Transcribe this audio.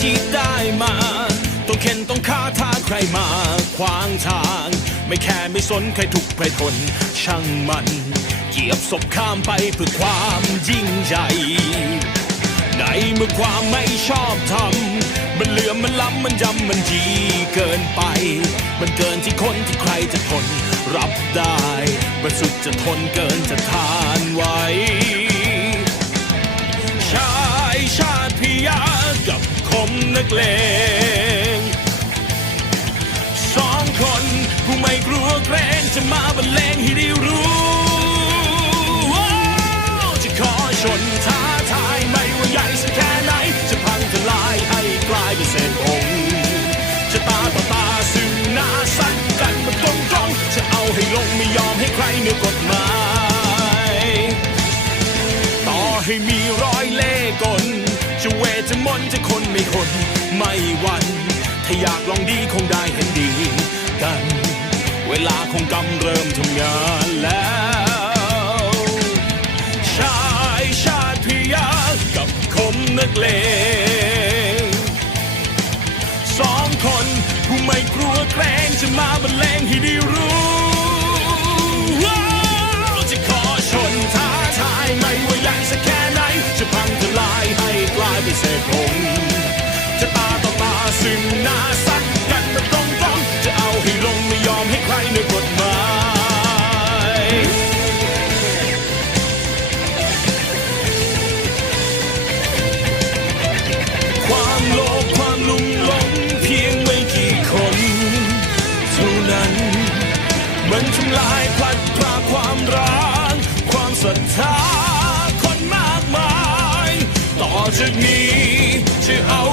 ที่ได้มา ต้องเข็นต้องฆ่าถ้าใครมาขวางทาง ไม่แค่ไม่สนใครทุกใครทน ช่างมันเหยียบศพข้ามไปเพื่อความยิ่งใหญ่ในเมื่อความไม่ชอบธรรมมันเหลื่อมมันล้ำมันยำมันยีเกินไป มันเกินที่คนที่ใครจะทนรับได้มันสุดจะทนเกินจะทานไหว นักเลงสองคนผู้ไม่กลัวเกรงจะมาบรรเลงให้ได้รู้จะขอชนท้าทายไม่ว่าใหญ่สักแค่ไหน จะพังทลายให้กลายเป็นเศษองค์จะตาต่อตาซึ่งหน้าสักกันมาตรงตรงๆจะเอาให้ลงไม่ยอมให้ใครเหนือกฎหมาย มนจะคนไม่คนไม่วัน ถ้าอยากลองดีคงได้เห็นดีกัน เวลาคงกำเริ่มทำงานแล้ว ชายชาติพิยากับคมนักเลงสองคนผู้ไม่กลัวแกรงจะมาบรรเลงให้ได้รู้ มันทำลายพลัดพรากความรักความศรัทธาคนมากมาย ต่อจากนี้จะเอา